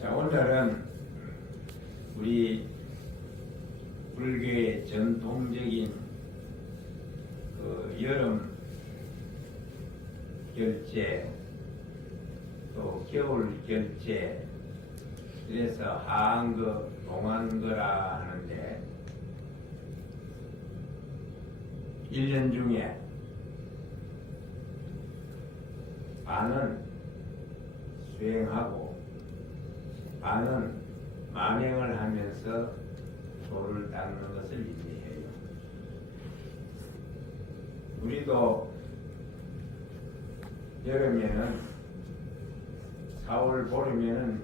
자, 오늘은 우리 불교의 전통적인 그 여름 결제 또 겨울 결제, 그래서 한거 동안거라 하는데 1년 중에 반은 수행하고 반은 만행을 하면서 도를 닦는 것을 의미해요. 우리도 여름에는 4월 보름에는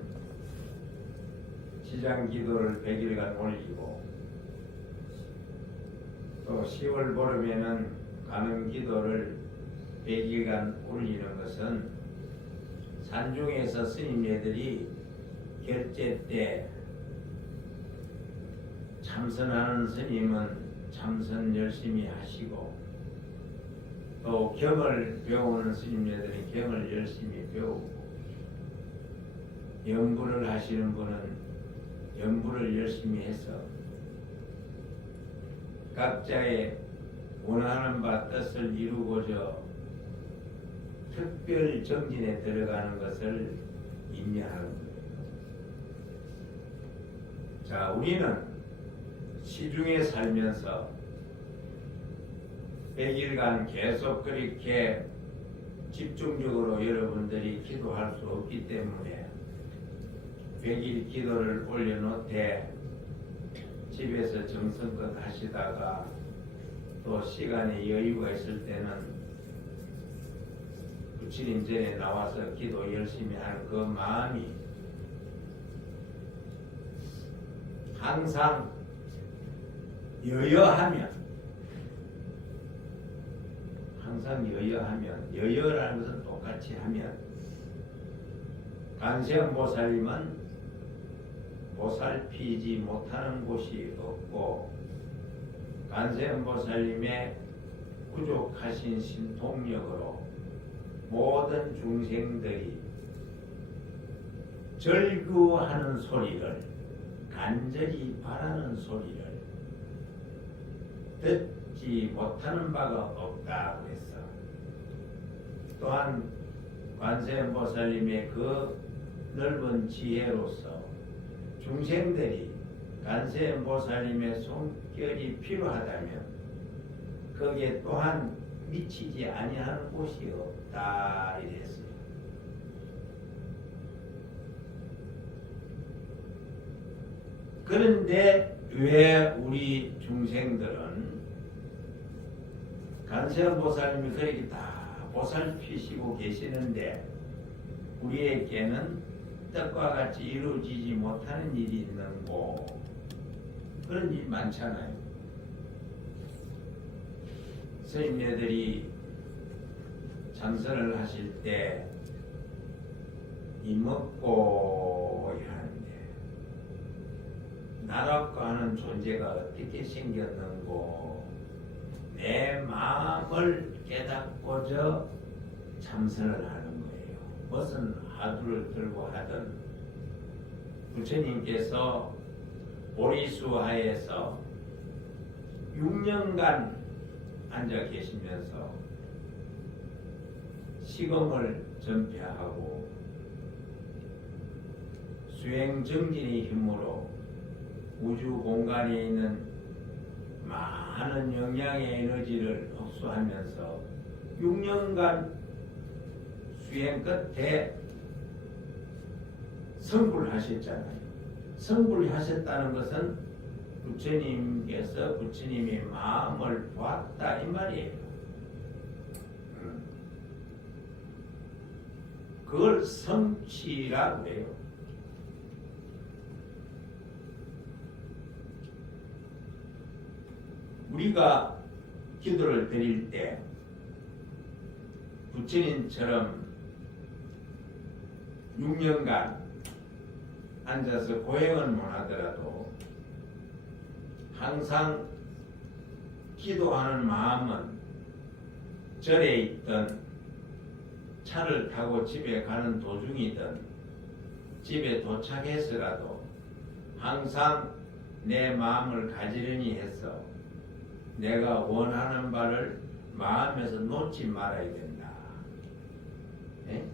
시장 기도를 100일간 올리고 또 10월 보름에는 가는 기도를 100일간 올리는 것은 산중에서 스님네들이 결제 때 참선하는 스님은 참선 열심히 하시고 또 경을 배우는 스님네들은 경을 열심히 배우고 연부를 하시는 분은 연부를 열심히 해서 각자의 원하는 바 뜻을 이루고자 특별 정진에 들어가는 것을 의미하는 거예요. 자, 우리는 시중에 살면서 100일간 계속 그렇게 집중적으로 여러분들이 기도할 수 없기 때문에 100일 기도를 올려놓되 집에서 정성껏 하시다가 또 시간에 여유가 있을 때는 부처님 전에 나와서 기도 열심히 하는 그 마음이 항상 여여하면 여여라는 것은 똑같이 하면 간세음보살님은 보살피지 못하는 곳이 없고 간세음보살님의 부족하신 신통력으로 모든 중생들이 절규하는 소리를 간절히 바라는 소리를 듣지 못하는 바가 없다고 했어. 또한 관세음보살님의 그 넓은 지혜로서 중생들이 관세음보살님의 손길이 필요하다면 거기에 또한 미치지 아니하는 곳이 없다 이랬어요. 그런데 왜 우리 중생들은 관세음보살님이 그렇게 다 보살피시고 계시는데 우리에게는 뜻과 같이 이루어지지 못하는 일이 있는고? 그런 일이 많잖아요. 스님네들이 참선을 하실 때 이먹고 하는데 나라고 하는 존재가 어떻게 생겼는고 내 마음을 깨닫고자 참선을 하는 거예요. 무슨 화두를 들고 하든 부처님께서 보리수하에서 6년간 앉아 계시면서 시공을 전폐하고 수행정진의 힘으로 우주 공간에 있는 많은 영양의 에너지를 흡수하면서 6년간 수행 끝에 성불을 하셨잖아요. 성불을 하셨다는 것은 부처님께서 부처님의 마음을 보았다 이 말이에요. 그걸 성취라고 해요. 우리가 기도를 드릴 때 부처님처럼 6년간 앉아서 고행은 못하더라도 항상 기도하는 마음은 절에 있던 차를 타고 집에 가는 도중이든 집에 도착해서라도 항상 내 마음을 가지런히 해서 내가 원하는 바를 마음에서 놓지 말아야 된다. 예?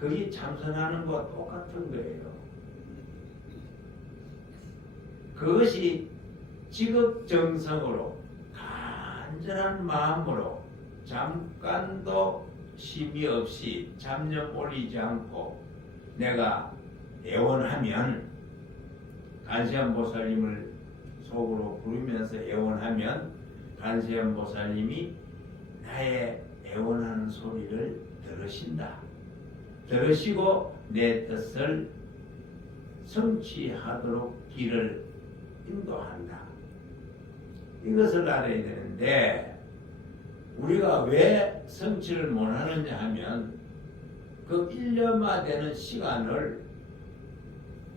그게 참선하는 것과 똑같은 거예요. 그것이 지극정성으로 간절한 마음으로 잠깐도 쉼이 없이 잡념 올리지 않고 내가 애원하면, 간세음보살님을 속으로 부르면서 애원하면 간세음보살님이 나의 애원하는 소리를 들으신다. 들으시고 내 뜻을 성취하도록 길을 인도한다. 이것을 알아야 되는데, 우리가 왜 성취를 못하느냐 하면 그 1년마 되는 시간을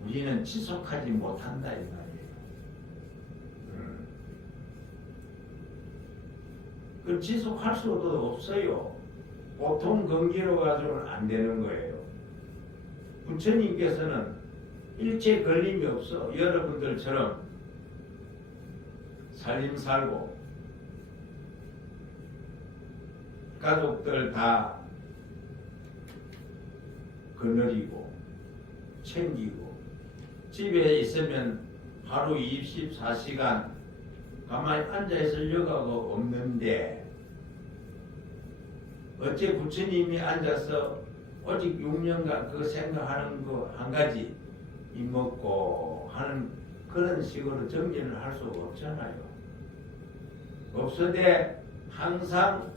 우리는 지속하지 못한다 이 말이에요. 그 지속할 수도 없어요. 보통 건기로 가지고는 안 되는 거예요. 부처님께서는 일체 걸림이 없어 여러분들처럼 살림 살고 가족들 다 거느리고 챙기고 집에 있으면 하루 24시간 가만히 앉아있을 여가가 없는데, 어째 부처님이 앉아서 오직 6년간 그 생각하는 거 한 가지 이먹고 하는 그런 식으로 정리를 할 수가 없잖아요. 없어되 항상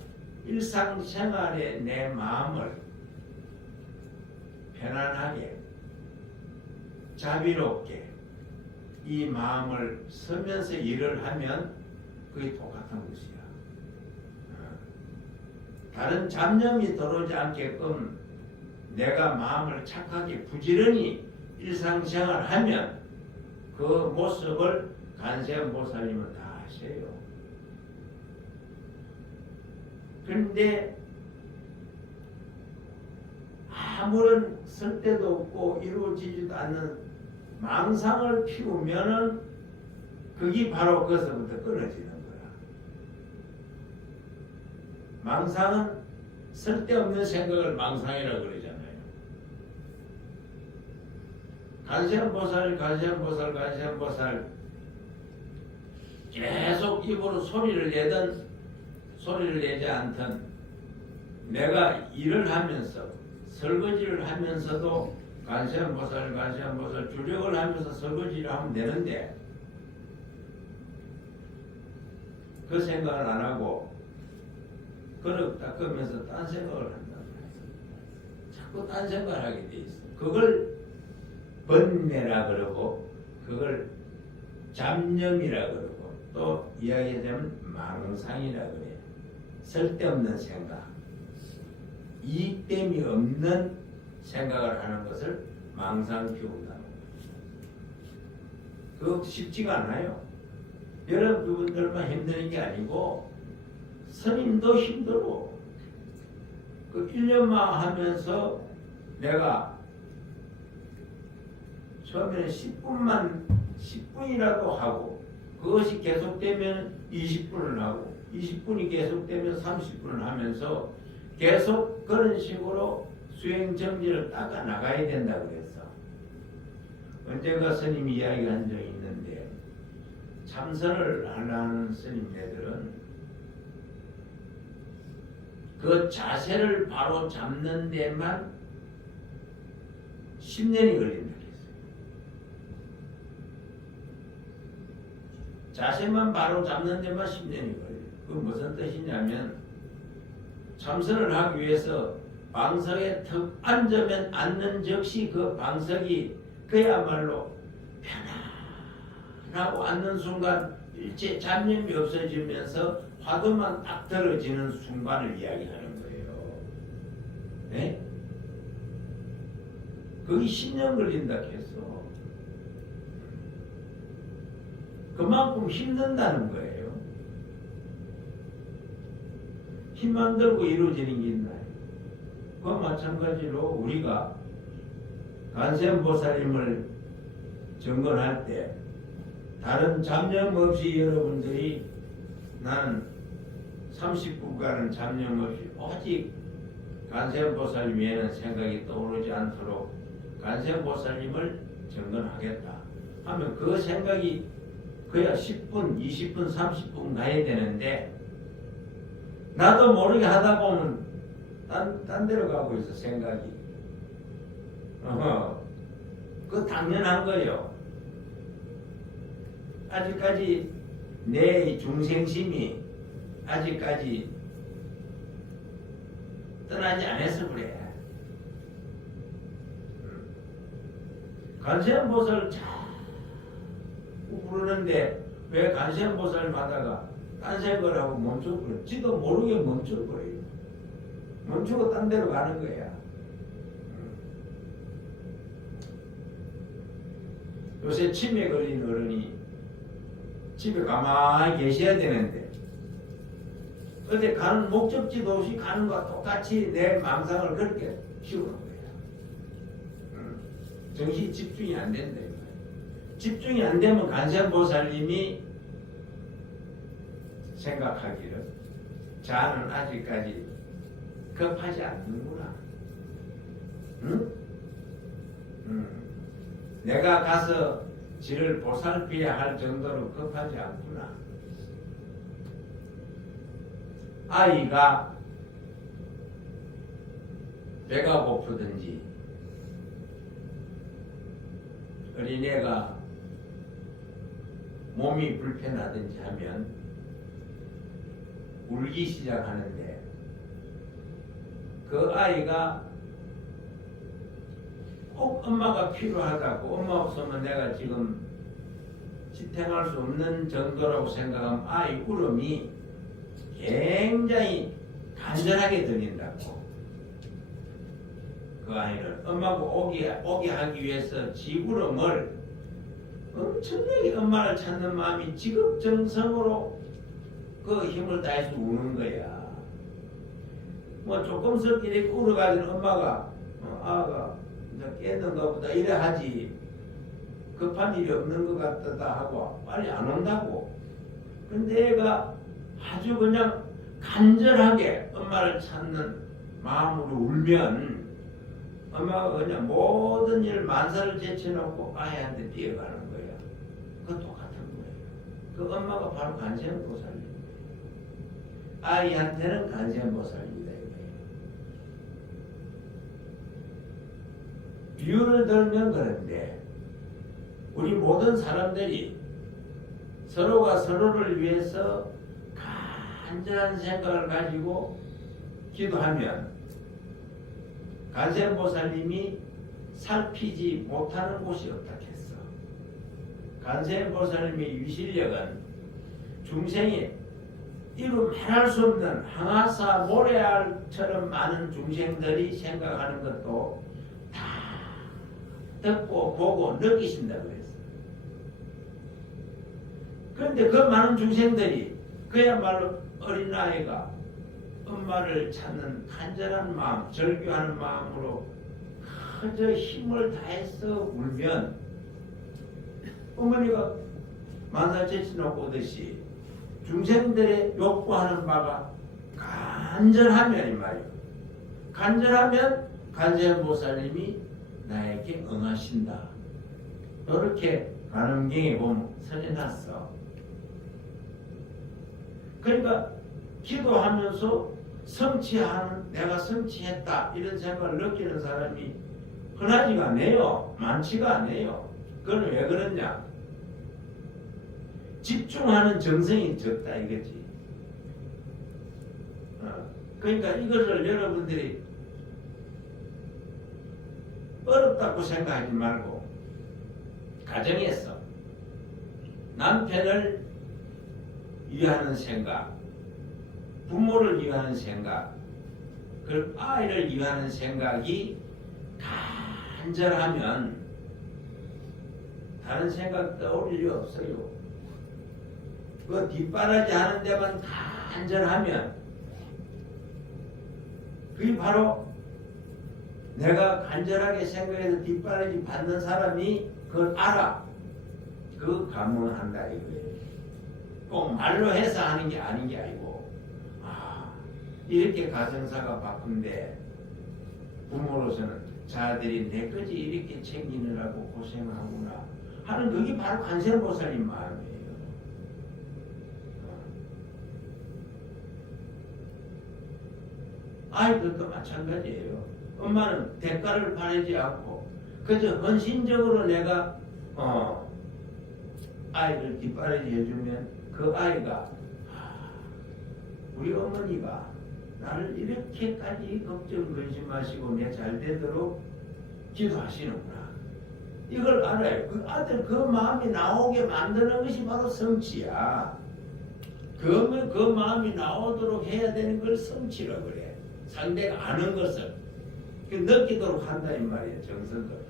일상생활에 내 마음을 편안하게 자비롭게 이 마음을 쓰면서 일을 하면 그게 똑같은 것이야. 다른 잡념이 들어오지 않게끔 내가 마음을 착하게 부지런히 일상생활하면 그 모습을 간세음보살님은 다 아세요. 그런데 아무런 쓸데도 없고 이루어지지도 않는 망상을 피우면은 그게 바로 거기서부터 끊어지는 거야. 망상은 쓸데없는 생각을 망상이라고 그러잖아요. 간세음보살 계속 입으로 소리를 내든 소리를 내지 않든 내가 일을 하면서 설거지를 하면서도 간세음보살 주력을 하면서 설거지를 하면 되는데 그 생각을 안 하고 그릇 닦으면서 딴 생각을 한단 말이에요. 자꾸 딴 생각을 하게 돼 있어. 그걸 번뇌라 그러고 그걸 잡념이라 그러고 또 이야기하자면 망상이라 그래요. 쓸데없는 생각, 이익됨이 없는 생각을 하는 것을 망상 피운다는 거예요. 그거 쉽지가 않아요. 여러분들만 힘드는 게 아니고 스님도 힘들고 그 1년만 하면서 내가 처음에는 10분이라도 하고 그것이 계속되면 20분을 하고 20분이 계속되면 30분을 하면서 계속 그런 식으로 수행 정지를 닦아 나가야 된다 그랬어. 언젠가 스님이 이야기한 적이 있는데 참선을 하는 스님네들은 그 자세를 바로 잡는 데만 10년이 걸린다 그랬어요. 자세만 바로 잡는 데만 10년이 걸려요. 그 무슨 뜻이냐면 참선을 하기 위해서 방석에 턱 앉으면 앉는 즉시 그 방석이 그야말로 편안하고 앉는 순간 일체 잡념이 없어지면서 화두만 딱 들어지는 순간을 이야기하는 거예요. 네? 그게 10년 걸린다 했어. 그만큼 힘든다는 거예요. 힘만 들고 이루어지는 게 있나요? 그와 마찬가지로 우리가 관세음보살님을 정건할 때 다른 잡념 없이 여러분들이 나는 30분간은 잡념 없이 오직 관세음보살님 외에는 생각이 떠오르지 않도록 관세음보살님을 정건하겠다 하면 그 생각이 그야 10분, 20분, 30분 가야 되는데 나도 모르게 하다 보면 딴 데로 가고 있어 생각이. 그거 당연한 거예요. 아직까지 내 중생심이 아직까지 떠나지 않아서 그래. 관세음보살 자꾸 부르는데 왜 관세음보살마다가 딴 생각을 하고 멈춰버려. 지도 모르게 멈춰버려요. 멈추고 딴 데로 가는 거야. 요새 치매 걸린 어른이 집에 가만히 계셔야 되는데 어디 가는 목적지도 없이 가는 것과 똑같이 내 망상을 그렇게 키우는 거야. 정신 집중이 안 된다. 집중이 안 되면 관세음보살님이 생각하기를 자는 아직까지 급하지 않는구나. 응? 내가 가서 지를 보살펴야 할 정도로 급하지 않구나. 아이가 배가 고프든지 어린애가 몸이 불편하든지 하면 울기 시작하는데 그 아이가 꼭 엄마가 필요하다고 엄마 없으면 내가 지금 지탱할 수 없는 정도라고 생각하면 아이 울음이 굉장히 간절하게 들린다고. 그 아이는 엄마가 오게 하기 위해서 지 울음을 엄청나게 엄마를 찾는 마음이 지극정성으로 그 힘을 다해서 우는 거야. 뭐 조금씩 이렇게 울어가지고 엄마가 아가 이제 깼는가 보다 이래 하지 급한 일이 없는 것 같다 하고 빨리 안 온다고. 근데 애가 아주 그냥 간절하게 엄마를 찾는 마음으로 울면 엄마가 그냥 모든 일 만사를 제쳐놓고 아이한테 뛰어가는 거야. 그거 똑같은 거예요. 그 엄마가 바로 관세음보살님. 아이한테는 관세음보살입니다. 비유를 들면 그런데 우리 모든 사람들이 서로가 서로를 위해서 간절한 생각을 가지고 기도하면 관세음보살님이 살피지 못하는 곳이 없다겠어. 관세음보살님의 위실력은 중생이 이루 말할 수 없는 항아사 모래알처럼 많은 중생들이 생각하는 것도 다 듣고 보고 느끼신다 그랬어. 그런데 그 많은 중생들이 그야말로 어린아이가 엄마를 찾는 간절한 마음, 절규하는 마음으로 그저 힘을 다해서 울면 어머니가 만사 제쳐놓고 오듯이 중생들의 욕구하는 바가 간절하면 이 말이에요. 간절하면 관세음보살님이 나에게 응하신다. 이렇게 관음경에 보면 써져놨어. 그러니까 기도하면서 성취하는 내가 성취했다 이런 생각을 느끼는 사람이 흔하지가 않아요. 많지가 않아요. 그건 왜 그러냐? 집중하는 정성이 적다 이거지. 그러니까 이것을 여러분들이 어렵다고 생각하지 말고 가정에서 남편을 위하는 생각, 부모를 위하는 생각, 그리고 아이를 위하는 생각이 간절하면 다른 생각 떠오를 리 없어요. 그 뒷바라지 하는 데만 간절하면 그게 바로 내가 간절하게 생각해서 뒷바라지 받는 사람이 그걸 알아. 그 감흥한다 이거예요. 꼭 말로 해서 하는 게 아닌 게 아니고, 아, 이렇게 가정사가 바쁜데 부모로서는 자들이 내 거지 이렇게 챙기느라고 고생하구나 하는 그게 바로 관세음보살님 마음이에요. 아이들도 마찬가지예요. 엄마는 대가를 바라지 않고 그저 헌신적으로 내가 아이를 뒷바라지 해주면 그 아이가 우리 어머니가 나를 이렇게까지 걱정 근심하시고 내 잘 되도록 기도하시는구나. 이걸 알아요. 그 아들 그 마음이 나오게 만드는 것이 바로 성취야. 그 마음이 나오도록 해야 되는 걸 성취라고 그래. 상대가 아는 것을 느끼도록 한다 이 말이에요. 정성을.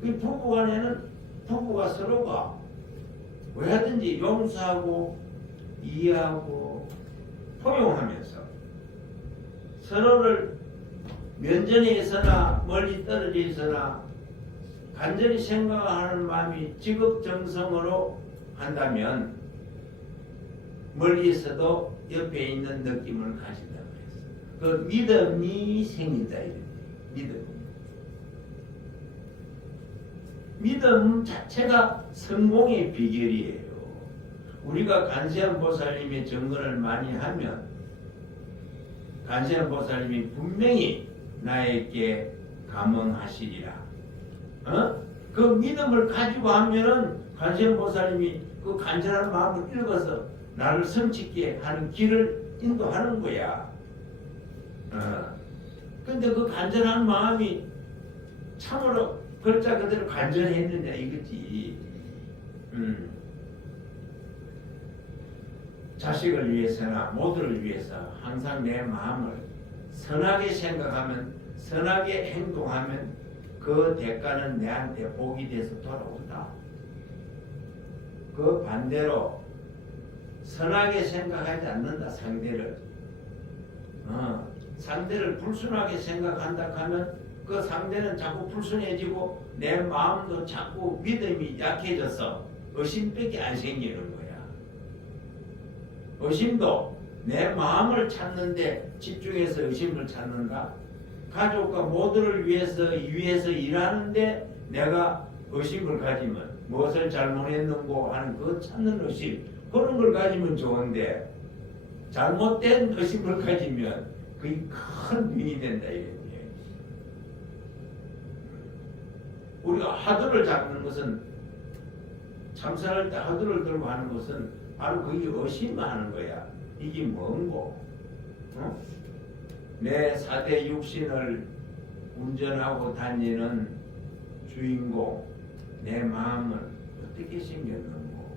그 부부간에는 부부가 서로가 왜든지 용서하고 이해하고 포용하면서 서로를 면전에 있으나 멀리 떨어져 있으나 간절히 생각하는 마음이 지극정성으로 한다면 멀리 있어도 옆에 있는 느낌을 가진다고 했어요. 그 믿음이 생긴다 이거예요. 믿음 자체가 성공의 비결이에요. 우리가 간세음 보살님의 정근을 많이 하면 간세음 보살님이 분명히 나에게 감응하시리라. 그 믿음을 가지고 하면은 간세음 보살님이 그 간절한 마음을 읽어서 나를 성취게 하는 길을 인도하는 거야. 근데 그 간절한 마음이 참으로 글자 그대로 간절했느냐 이거지. 자식을 위해서나 모두를 위해서 항상 내 마음을 선하게 생각하면 선하게 행동하면 그 대가는 내한테 복이 돼서 돌아온다. 그 반대로 선하게 생각하지 않는다 상대를 상대를 불순하게 생각한다 하면 그 상대는 자꾸 불순해지고 내 마음도 자꾸 믿음이 약해져서 의심밖에 안 생기는 거야. 의심도 내 마음을 찾는데 집중해서 의심을 찾는가? 가족과 모두를 위해서 일하는데 내가 의심을 가지면 무엇을 잘못했는고 하는 그 찾는 의심 그런 걸 가지면 좋은데 잘못된 의심을 가지면 그게 큰 빙이 된다 이거예요. 우리가 화두를 잡는 것은 참선할 때 화두를 들고 하는 것은 바로 그게 의심하는 거야. 이게 뭔고? 내 4대 육신을 운전하고 다니는 주인공 내 마음은 어떻게 생겼는고?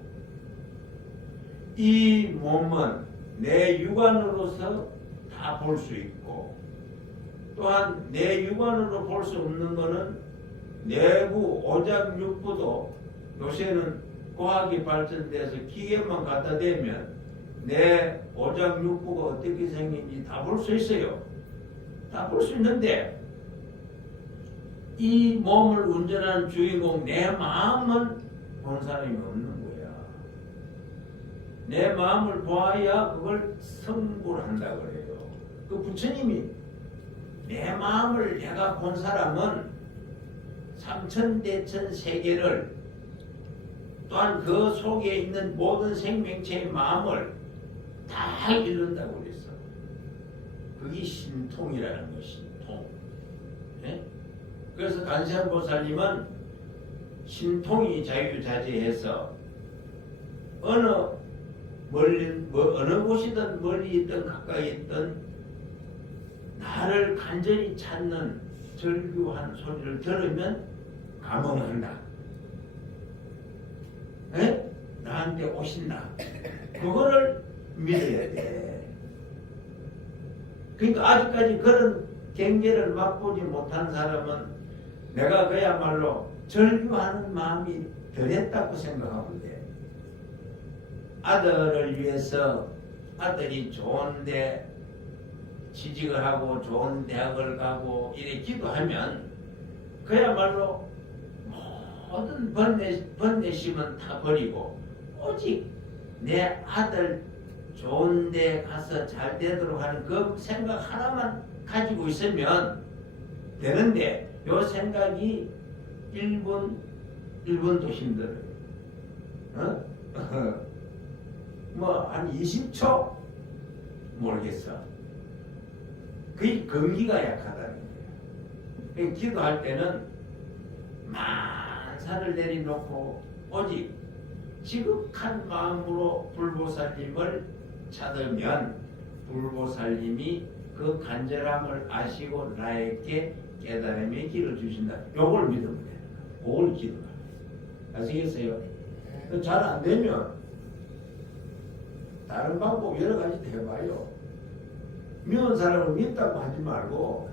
이 몸은 내 육안으로서 다 볼 수 있고 또한 내 육안으로 볼 수 없는 것은 내부 오장육부도 요새는 과학이 발전돼서 기계만 갖다 대면 내 오장육부가 어떻게 생긴지 다 볼 수 있어요. 다 볼 수 있는데 이 몸을 운전하는 주인공 내 마음은 본 사람이 없는 거야. 내 마음을 보아야 그걸 성불한다 그래요. 그 부처님이 내 마음을 내가 본 사람은 삼천대천 세계를 또한 그 속에 있는 모든 생명체의 마음을 다 이룬다고 그랬어. 그게 신통이라는 거, 신통. 네? 그래서 간세음 보살님은 신통이 자유자재해서 어느 곳이든 멀리 있든 가까이 있든 나를 간절히 찾는 절규한 소리를 들으면 감흥한다. 에? 나한테 오신다. 그거를 믿어야 돼. 그러니까 아직까지 그런 경계를 맛보지 못한 사람은 내가 그야말로 절규하는 마음이 덜했다고 생각하면 돼. 아들을 위해서 아들이 좋은데 취직을 하고 좋은 대학을 가고 이래 기도하면 그야말로 모든 번뇌심은 다 버리고 오직 내 아들 좋은 데 가서 잘 되도록 하는 그 생각 하나만 가지고 있으면 되는데 요 생각이 1분도 힘들어요. 뭐 한 20초? 모르겠어. 그게 건기가 약하다는 거예요. 기도할 때는 만사를 내려놓고 오직 지극한 마음으로 불보살님을 찾으면 불보살님이 그 간절함을 아시고 나에게 깨달음의 길을 주신다. 요걸 믿으면 돼요. 그걸 기도하면. 아시겠어요? 잘 안 되면 다른 방법 여러 가지 해봐요. 미운 사람을 믿다고 하지 말고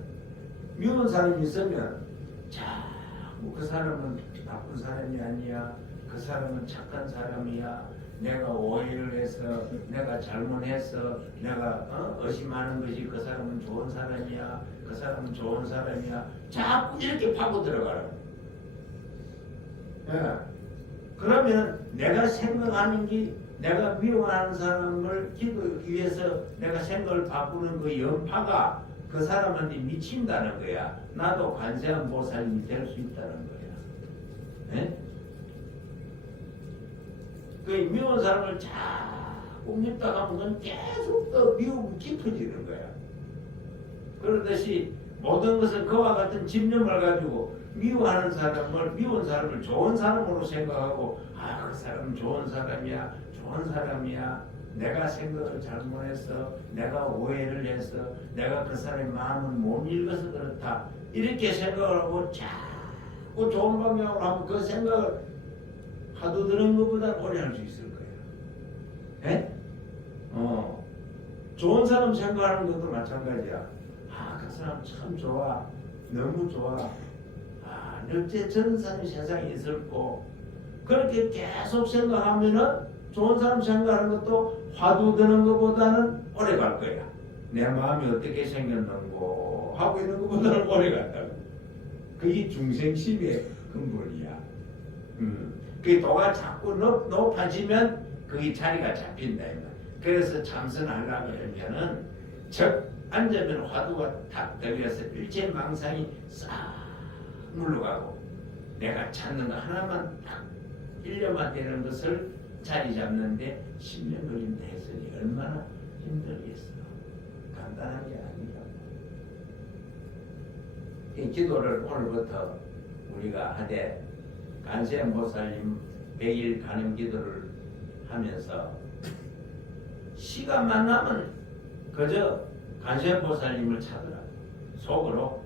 미운 사람이 있으면 자꾸 그 사람은 나쁜 사람이 아니야. 그 사람은 착한 사람이야. 내가 오해를 해서 내가 잘못해서 내가 의심하는 것이 그 사람은 좋은 사람이야. 그 사람은 좋은 사람이야. 자꾸 이렇게 파고 들어가라고. 예. 그러면 내가 생각하는 게 내가 미워하는 사람을 기도 위해서 내가 생각을 바꾸는 그 연파가 그 사람한테 미친다는 거야. 나도 관세음 보살님이 될 수 있다는 거야. 예? 그 미운 사람을 자꾸 밉다 하면 계속 더 미움이 깊어지는 거야. 그러듯이 모든 것은 그와 같은 집념을 가지고 미워하는 사람을 미운 사람을 좋은 사람으로 생각하고 그 사람은 좋은 사람이야. 좋은 사람이야. 내가 생각을 잘못해서 내가 오해를 해서 내가 그 사람의 마음을 못 읽어서 그렇다. 이렇게 생각을 하고 자꾸 좋은 방향으로 하면 그 생각을 하도 드는 것보다 오래 할 수 있을 거야. 에? 좋은 사람 생각하는 것도 마찬가지야. 그 사람 참 좋아. 너무 좋아. 어째 저런 사람이 세상에 있을고. 그렇게 계속 생각하면은 좋은 사람 생각하는 것도 화두 드는 것보다는 오래 갈 거야. 내 마음이 어떻게 생겼는고 하고 있는 것보다는 오래 간다고. 그게 중생심의 근본이야. 그 도가 자꾸 높아지면 그게 자리가 잡힌다. 그래서 참선하려고 하면은 적 앉으면 화두가 탁 들려서 일체망상이 싹 물러가고 내가 찾는 거 하나만 딱 1년만 되는 것을 자리 잡는데 10년 걸린다 했으니 얼마나 힘들겠어. 간단한 게 아니라. 이 기도를 오늘부터 우리가 하되 관세음보살님 100일 가는 기도를 하면서 시간만 나면 그저 관세음보살님을 찾으라고. 속으로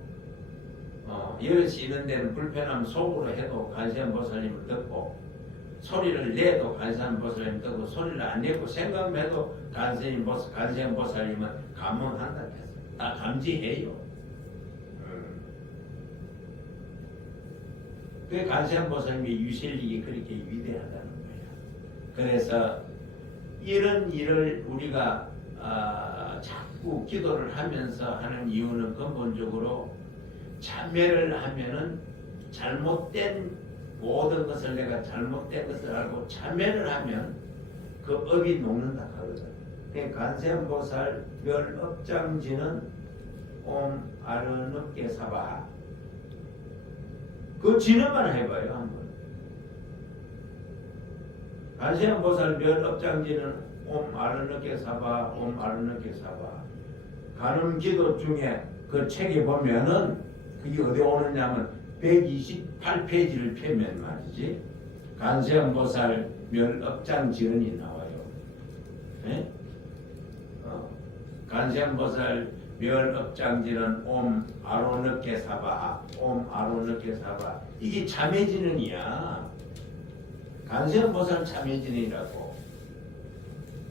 여럿이 있는 데는 불편하면 속으로 해도 관세음보살님을 듣고 소리를 내도 관세음보살님 듣고 소리를 안 내고 생각해도 관세음보살님은 감언한다 했어. 다 감지해요. 그 관세음보살님의 유실력이 그렇게 위대하다는 거야. 그래서 이런 일을 우리가 자꾸 기도를 하면서 하는 이유는 근본적으로 참회를 하면은 잘못된 모든 것을 내가 잘못된 것을 알고 참회를 하면 그 업이 녹는다 하거든. 관세음보살 멸업장지는 옴 아르늦게 사바. 그 지능만 해봐요 한번. 관세음보살 멸업장지는 옴 아르늦게 사바, 옴 아르늦게 사바. 간음기도 중에 그 책에 보면은 그게 어디 오느냐면 128페이지를 펴면 말이지. 관세음보살 멸업장지은이 나와요. 네? 관세음보살 멸업장지는 옴 아로늦게 사바, 옴 아로늦게 사바. 이게 참회지는이야. 관세음보살 참회지는이라고.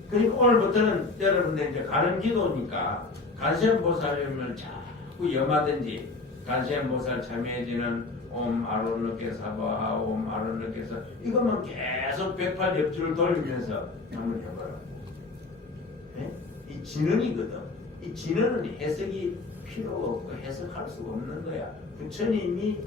그러니까 오늘부터는 여러분들 이제 간음기도니까 관세음보살님을 자꾸 염하든지 관세음보살 참회지는 옴 아로늦게 사바, 옴 아로늦게 사바. 이것만 계속 108옆줄을 돌리면서 한번 해보라고. 네? 이 진언이거든. 이 진언은 해석이 필요 없고 해석할 수 없는 거야. 부처님이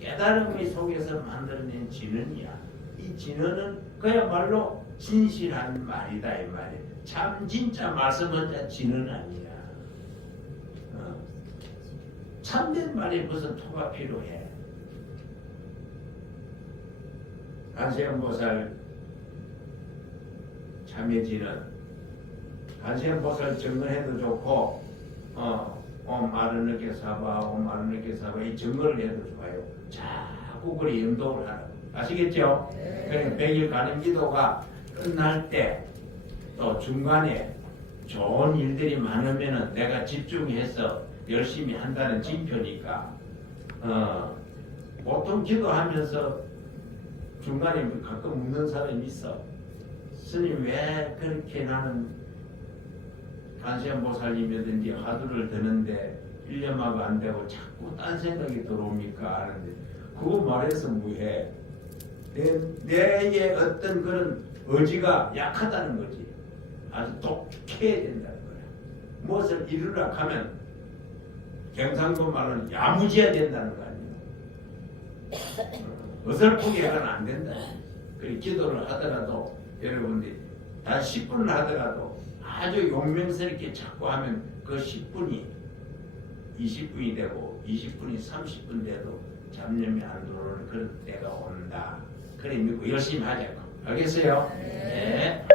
깨달음의 속에서 만들어낸 진언이야. 이 진언은 그야말로 진실한 말이다 이 말이야. 참 진짜 말씀은 진언 아니야. 참된 말이 무슨 토가 필요해. 관세음보살 참여진은 관세음보살 정근해도 좋고 옴 아르느께 사바 옴 아르느께 사바 이 정근을 해도 좋아요. 자꾸 그리 연동을 하는 아시겠죠? 그러니까 100일 가는 기도가 끝날 때 또 중간에 좋은 일들이 많으면은 내가 집중해서 열심히 한다는 징표니까 보통 기도하면서 중간에 가끔 묻는 사람이 있어. 스님 왜 그렇게 나는 관세음보살님이든지 화두를 드는데 1년마가 안 되고 자꾸 딴 생각이 들어옵니까? 하는데 그거 말해서 뭐해? 내의 어떤 그런 의지가 약하다는 거지. 아주 독해야 된다는 거야. 무엇을 이루라 하면 경상도 말로는 야무지어야 된다는 거 아니에요. 어설프게 해서는 안 된다. 그리고 기도를 하더라도 여러분들이 단 10분을 하더라도 아주 용맹스럽게 자꾸 하면 그 10분이 20분이 되고 20분이 30분 돼도 잡념이 안 들어오는 그런 때가 온다. 그래 믿고 열심히 하자고. 알겠어요? 네.